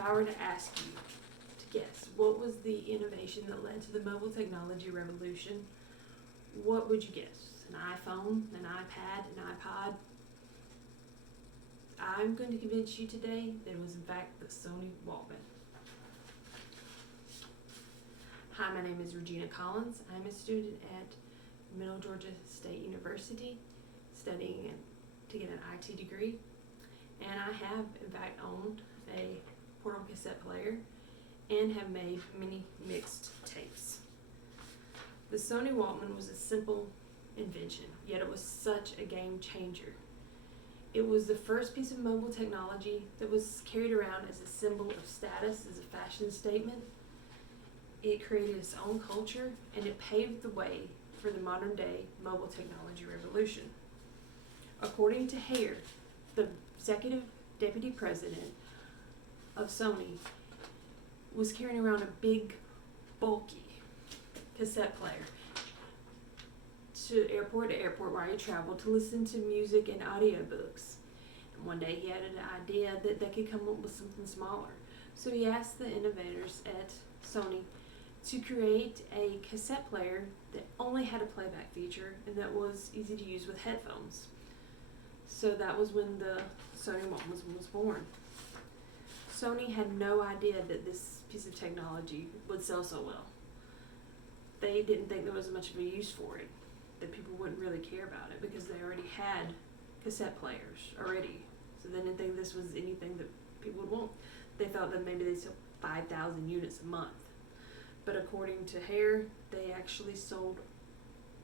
I were to ask you to guess, what was the innovation that led to the mobile technology revolution? What would you guess? An iPhone, an iPad, an iPod? I'm going to convince you today that it was in fact the Sony Walkman. Hi, my name is Regina Collins. I'm a student at Middle Georgia State University studying to get an IT degree. And I have in fact owned a portable cassette player and have made many mixed tapes. The Sony Walkman was a simple invention, yet it was such a game changer. It was the first piece of mobile technology that was carried around as a symbol of status, as a fashion statement. It created its own culture, and it paved the way for the modern day mobile technology revolution. According to Hare, the executive deputy president of Sony, was carrying around a big, bulky cassette player to airport while he traveled to listen to music and audiobooks. And one day he had an idea that they could come up with something smaller. So he asked the innovators at Sony to create a cassette player that only had a playback feature and that was easy to use with headphones. So that was when the Sony Walkman was born. Sony had no idea that this piece of technology would sell so well. They didn't think there was much of a use for it, that people wouldn't really care about it because they already had cassette players already. So they didn't think this was anything that people would want. They thought that maybe they'd sell 5,000 units a month. But according to Hare, they actually sold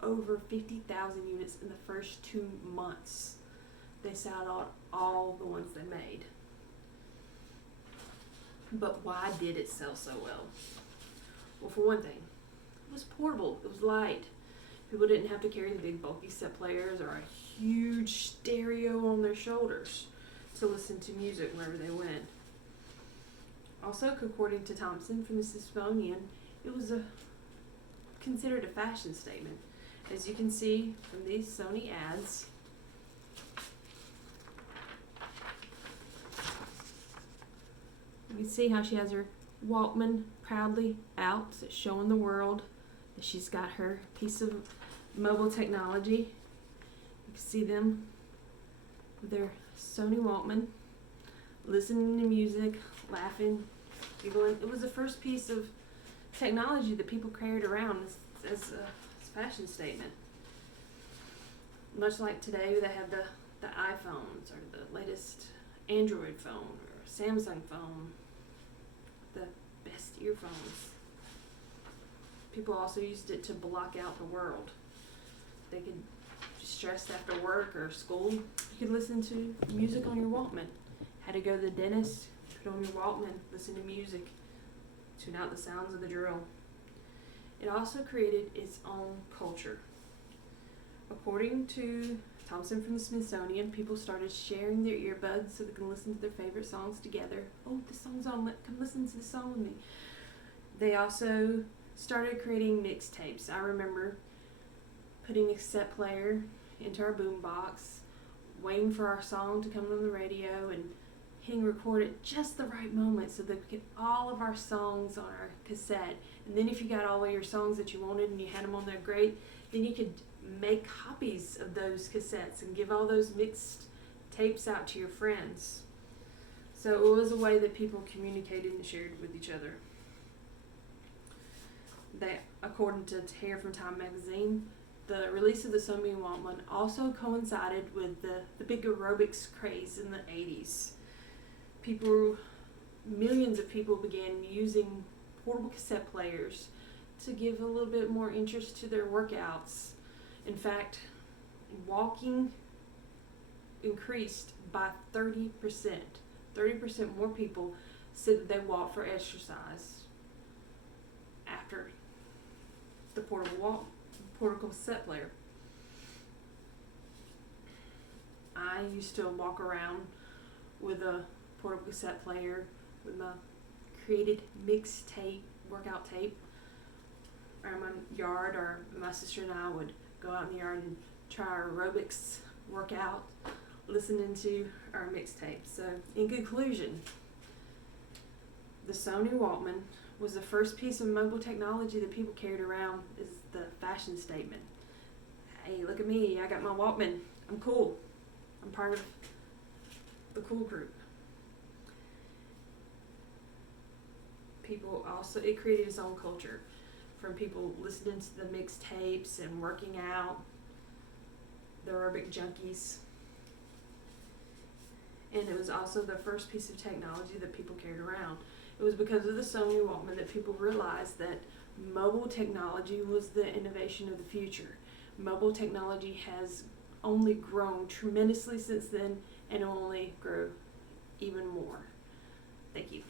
over 50,000 units in the first 2 months. They sold out all the ones they made. But why did it sell so well? Well, for one thing, it was portable. It was light. People didn't have to carry the big bulky set players or a huge stereo on their shoulders to listen to music wherever they went. Also, according to Thompson from the Smithsonian, it was considered a fashion statement. As you can see from these Sony ads, you can see how she has her Walkman proudly out, showing the world that she's got her piece of mobile technology. You can see them with their Sony Walkman, listening to music, laughing, giggling. It was the first piece of technology that people carried around as a fashion statement. Much like today, they have the iPhones or the latest Android phone or Samsung phone, the best earphones. People also used it to block out the world. They could be stressed after work or school. You could listen to music on your Walkman. Had to go to the dentist, put on your Walkman, listen to music, tune out the sounds of the drill. It also created its own culture. According to Thompson from the Smithsonian, people started sharing their earbuds so they can listen to their favorite songs together. Oh, this song's on, come listen to this song with me. They also started creating mixtapes. I remember putting a cassette player into our boombox, waiting for our song to come on the radio, and hitting record at just the right moment so that we get all of our songs on our cassette. And then if you got all of your songs that you wanted and you had them on there great, then you could make copies of those cassettes and give all those mixed tapes out to your friends. So it was a way that people communicated and shared with each other. That, according to Hare from Time magazine, the release of the Sony Walkman also coincided with the big aerobics craze in the 80s. Millions of people began using portable cassette players to give a little bit more interest to their workouts. In fact, walking increased by 30%. 30% more people said that they walked for exercise after the portable cassette player. I used to walk around with a portable cassette player with my created mixtape, workout tape around my yard, or my sister and I would go out in the yard and try our aerobics workout, listening to our mixtape. So in conclusion, Sony Walkman was the first piece of mobile technology that people carried around as the fashion statement. Hey, look at me, I got my Walkman. I'm cool. I'm part of the cool group. People also, it created its own culture, from people listening to the mixtapes and working out, the aerobic junkies. And it was also the first piece of technology that people carried around. It was because of the Sony Walkman that people realized that mobile technology was the innovation of the future. Mobile technology has only grown tremendously since then, and it will only grow even more. Thank you.